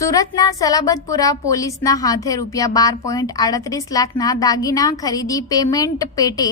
સુરતના સલાબતપુરા પોલીસના હાથે રૂપિયા બાર પોઈન્ટ આડત્રીસ લાખના દાગીના ખરીદી પેમેન્ટ પેટે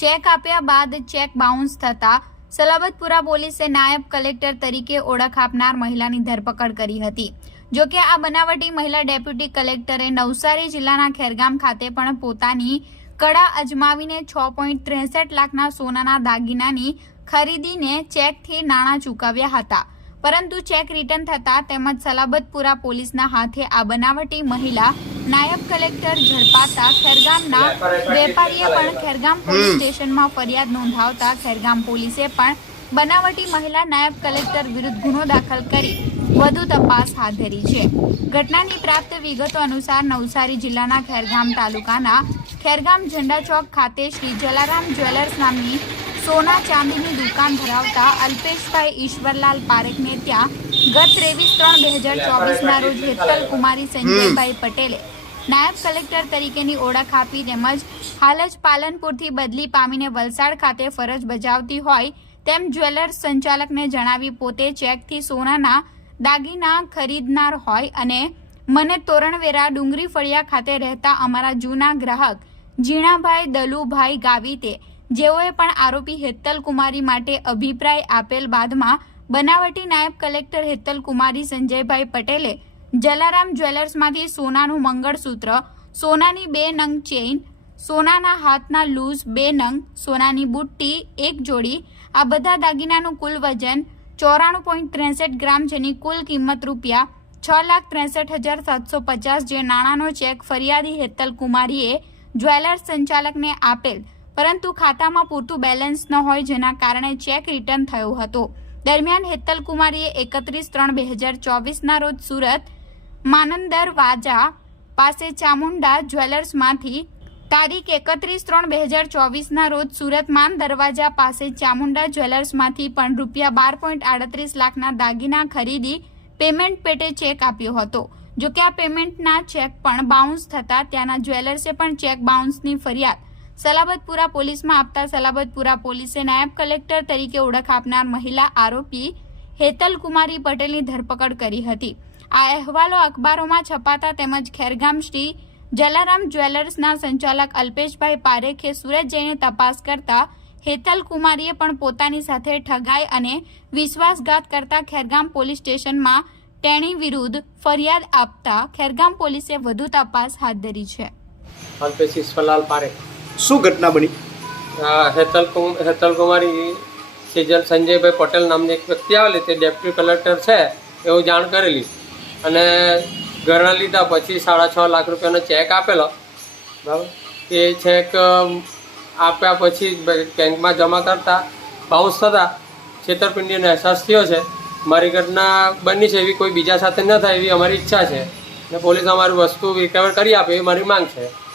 ચેક આપ્યા બાદ ચેક બાઉન્સ થતા સલાબતપુરા પોલીસે નાયબ કલેક્ટર તરીકે ઓળખ આપનાર મહિલાની ધરપકડ કરી હતી. જો કે આ બનાવટી મહિલા ડેપ્યુટી કલેક્ટરે નવસારી જિલ્લાના ખેરગામ ખાતે પણ પોતાની કડા અજમાવીને છ પોઈન્ટ ત્રેસઠ લાખના સોનાના દાગીનાની ખરીદીને ચેકથી નાણાં ચૂકવ્યા હતા. પરંતુ ચેક રિટર્ન થતા તેમજ સલાબતપુરા પોલીસના હાથે આ બનાવટી મહિલા નાયબ કલેક્ટર ઝડપાતા ખેરગામના વેપારીએ પણ ખેરગામ પોલીસ સ્ટેશનમાં ફરિયાદ નોંધાવતા ખેરગામ પોલીસે પણ બનાવટી મહિલા નાયબ કલેક્ટર વિરુદ્ધ ગુનો દાખલ કરી વધુ તપાસ હાથ ધરી છે. ઘટનાની પ્રાપ્ત વિગતો અનુસાર નવસારી જિલ્લાના ખેરગામ તાલુકાના ખેરગામ ઝંડા ચોક ખાતે શ્રી જલારામ જ્વેલર્સ નામની સોના ચાંદીની દુકાન ધરાવતા અલ્પેશભાઈ ઈશ્વરલાલ પારેખને ત્યાં ગત ત્રેવીસ ત્રણ બે હજાર ચોવીસના રોજ હેતલ કુમારી સંજયભાઈ પટેલે નાયબ કલેક્ટર તરીકેની ઓળખ આપી તેમજ હાલ જ પાલનપુરથી બદલી પામીને વલસાડ ખાતે ફરજ બજાવતી હોય તેમ જ્વેલર્સ સંચાલકને જણાવી પોતે ચેકથી સોનાના દાગીના ખરીદનાર હોય અને મને તોરણવેરા ડુંગરી ફળિયા ખાતે રહેતા અમારા જૂના ગ્રાહક ઝીણાભાઈ દલુભાઈ ગાવીતે જેઓએ પણ આરોપી હેતલ કુમારી માટે અભિપ્રાય આપેલ બાદમાં બનાવટી નાયબ કલેક્ટર હેતલ કુમારી સંજયભાઈ પટેલે જલારામ જ્વેલર્સમાંથી સોનાનું મંગળસૂત્ર, સોનાની બે નંગ ચેઇન, સોનાના હાથના લૂઝ બે નંગ, સોનાની બુટ્ટી, એક જોડી, આ બધા દાગીનાનું કુલ વજન ચોરાણું પોઈન્ટ ત્રેસઠ ગ્રામ જેની કુલ કિંમત રૂપિયા છ લાખ ત્રેસઠ હજાર સાતસો પચાસ જે નાણાંનો ચેક ફરિયાદી હેતલ કુમારીએ જ્વેલર્સ સંચાલકને આપેલ પરંતુ ખાતામાં પૂરતું બેલેન્સ ન હોય જેના કારણે ચેક રિટર્ન થયો હતો. દરમિયાન હેતલ કુમારીએ એકત્રીસ ત્રણ બે હજાર ચોવીસના રોજ સુરત, માનંદર વાજા પાસે ચામુંડા જ્વેલર્સમાંથી તારીખ એકત્રીસ ત્રણ બે હજાર ચોવીસના રોજ સુરત માન દરવાજા પાસે ચામુંડા જ્વેલર્સમાંથી પણ રૂપિયા બાર પોઈન્ટ આડત્રીસ લાખના દાગીના ખરીદી પેમેન્ટ પેટે ચેક આપ્યો હતો. જો કે આ પેમેન્ટના ચેક પણ બાઉન્સ થતા ત્યાંના જ્વેલર્સે પણ ચેક બાઉન્સની ફરિયાદ સલાબતપુરા પોલીસમાં આપતા સલાબતપુરા પોલીસે નાયબ કલેક્ટર તરીકે ઓળખ આપનાર મહિલા આરોપી હેતલ કુમારી પટેલની ધરપકડ કરી હતી. આ અહેવાલો અખબારોમાં છપાતા તેમજ ખેરગામ શ્રી જલારામ જ્વેલર્સના સંચાલક અલ્પેશભાઈ પારેખે સુરત જઈને તપાસ કરતા હેતલ કુમારીએ પણ પોતાની સાથે ઠગાઈ અને વિશ્વાસઘાત કરતા ખેરગામ પોલીસ સ્ટેશનમાં તેણી વિરુદ્ધ ફરિયાદ આપતા ખેરગામ પોલીસે વધુ તપાસ હાથ ધરી છે. અલ્પેશ ઈશ્વરલાલ પારેખ. શું ઘટના બની? હેતલ હેતલ કુમારી સિજલ સંજયભાઈ પટેલ નામની એક વ્યક્તિ આવેલી, તે ડેપ્યુટી કલેક્ટર છે, એવું જાણ કરેલી. અને ઘરના લીધા પછી સાડા છ લાખ રૂપિયાનો ચેક આપેલો. બરાબર? એ ચેક આપ્યા પછી બેંકમાં જમા કરતા. બાઉન્સ થતા. છેતરપિંડીનો અહેસાસ થયો છે. મારી ઘટના બની છે એવી કોઈ બીજા સાથે ન થાય એવી અમારી ઈચ્છા છે. અને પોલીસ અમારી વસ્તુ રિકવર કરી આપે એવી મારી માંગ છે.